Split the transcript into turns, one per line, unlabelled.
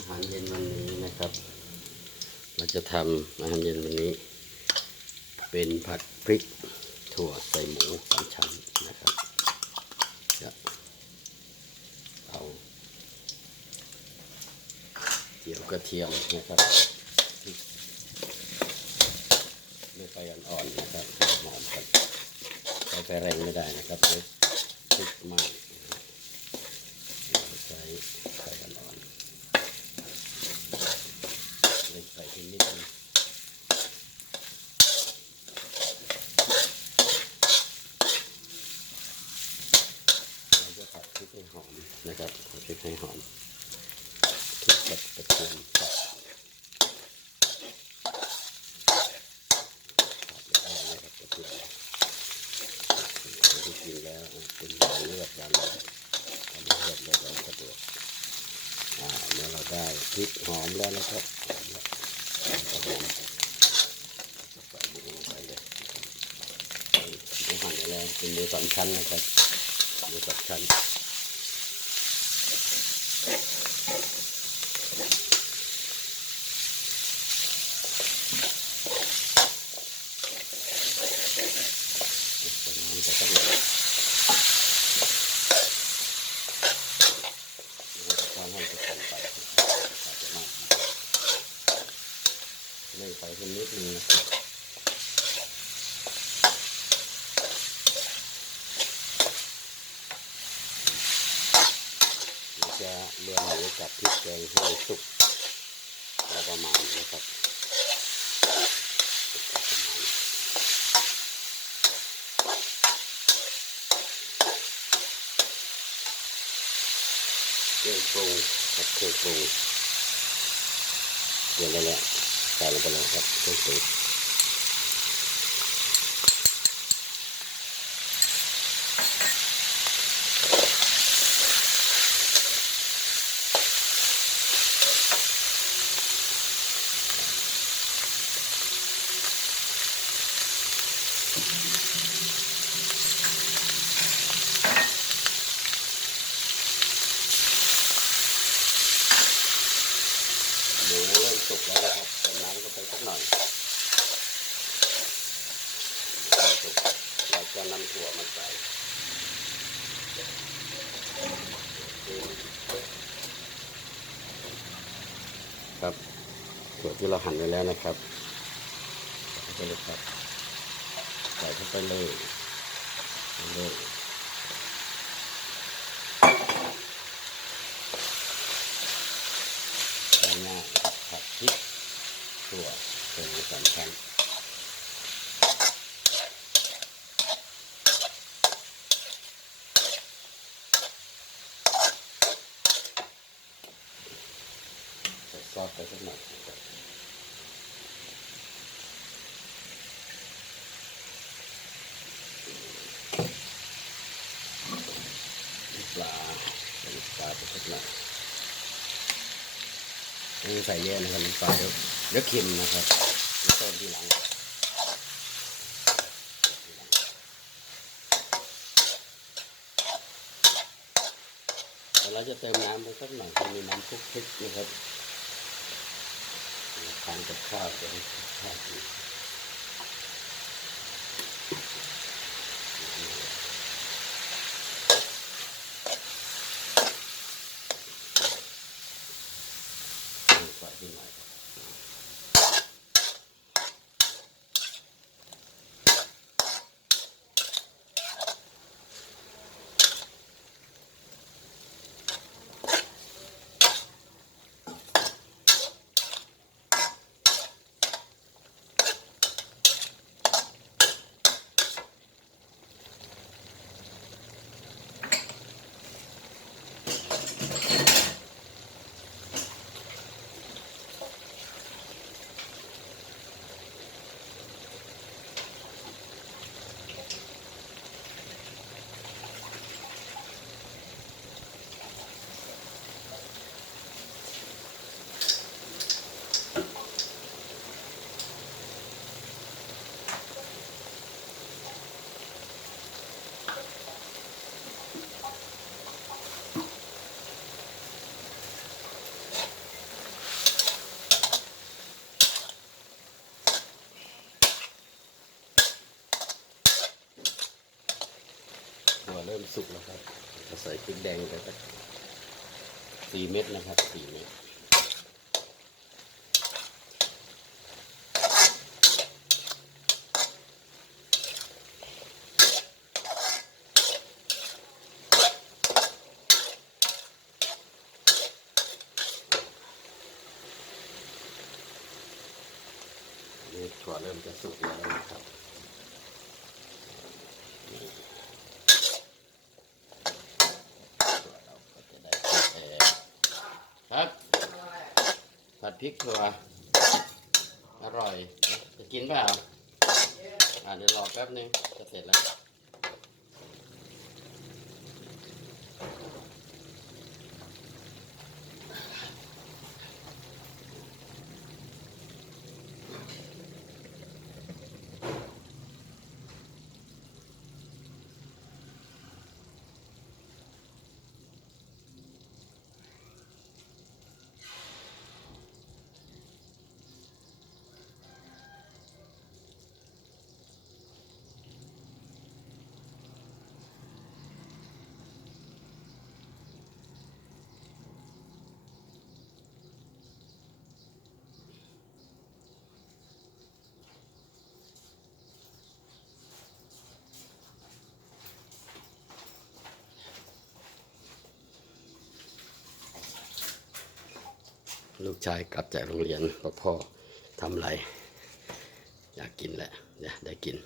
อาหารเย็นวันนี้นะครับ เราจะทำอาหารเย็นวันนี้ เป็นผัดพริกถั่วใส่หมูสามชั้นนะครับจะเอาเจียวกระเทียมนะครับพริกด้วยไฟอ่อนๆนะครับหอมครับไฟแรงไม่ได้นะครับเดี๋ยพริกม้นะครับเราใช้ไฟอ่อนๆเล็กใส่ทีนิดนึง เราจะผัดพริกให้หอม นะครับพริกให้หอมพริกกับกระเทียมครับผัดแล้วนะครับกระเทียมที่กินแล้วเป็นยาเลือดยาลมทำให้เลือดเลือดไหลสะดวกอ่าเมื่อเราได้พริกหอมแล้วนะครับหอมแล้วหอมกระเทียมใส่หมูลงไปเลยส่หมูหั่นแล้วเป็นหมูสามชั้นนะครับหมูสับชั้นใส่น้ำไปสักหน่อยแล้วก็ทำให้ผสมไปอาจจะมากเลย ใส่เป็นนิดนึงนะรวจะเรียนหมูกับพริกแกงให้สุกพอประมาณนะครับเครื่องปรุงกับเครื่องปรุงเรียนได้แล้ว ใส่ลงไปเลยครับเครื่องปรุง หมูเริ่มสุกแล้วนะครับเติมน้ำเข้าไปสักหน่อยเริ่มสุกเราจะนำ ถั่วมาใส่ครับถั่วที่เราหั่นไว้แล้วนะครับใส่เข้าไปเลยครับใส่เข้าไปเลยเลยง่ายครับผัดพริกถั่วเป็นสามชั้น ซอสไปสักหน่อยปลาปลาไปสักหน่อยต้องใส่เยอะนะครับน้ำปลาเดี๋ยวเดี๋ยวเค็มนะครับแล้วเติมทีหลังเราจะเติมน้ำไปสักหน่อยให้มีน้ำคลุกคลิกนะครับ ทานกับข้าวจะได้รสชาติ ตัวเริ่มสุกแล้วครับจะใส่พริกแดงไปสักสี่เม็ดนะครับสี่เม็ดนี่ถั่วเริ่มจะสุกแล้วนะครับถั่วเราก็จะได้พริกแดงครับผัด พริกถั่วอร่อย จะกินเปล่า อ่าเดี๋ยวรอแป๊บนึง จะเสร็จแล้ว ลูกชายกลับจากโรงเรียนบอกพ่อทำไร อยากกินแหละเดี๋ยได้กิน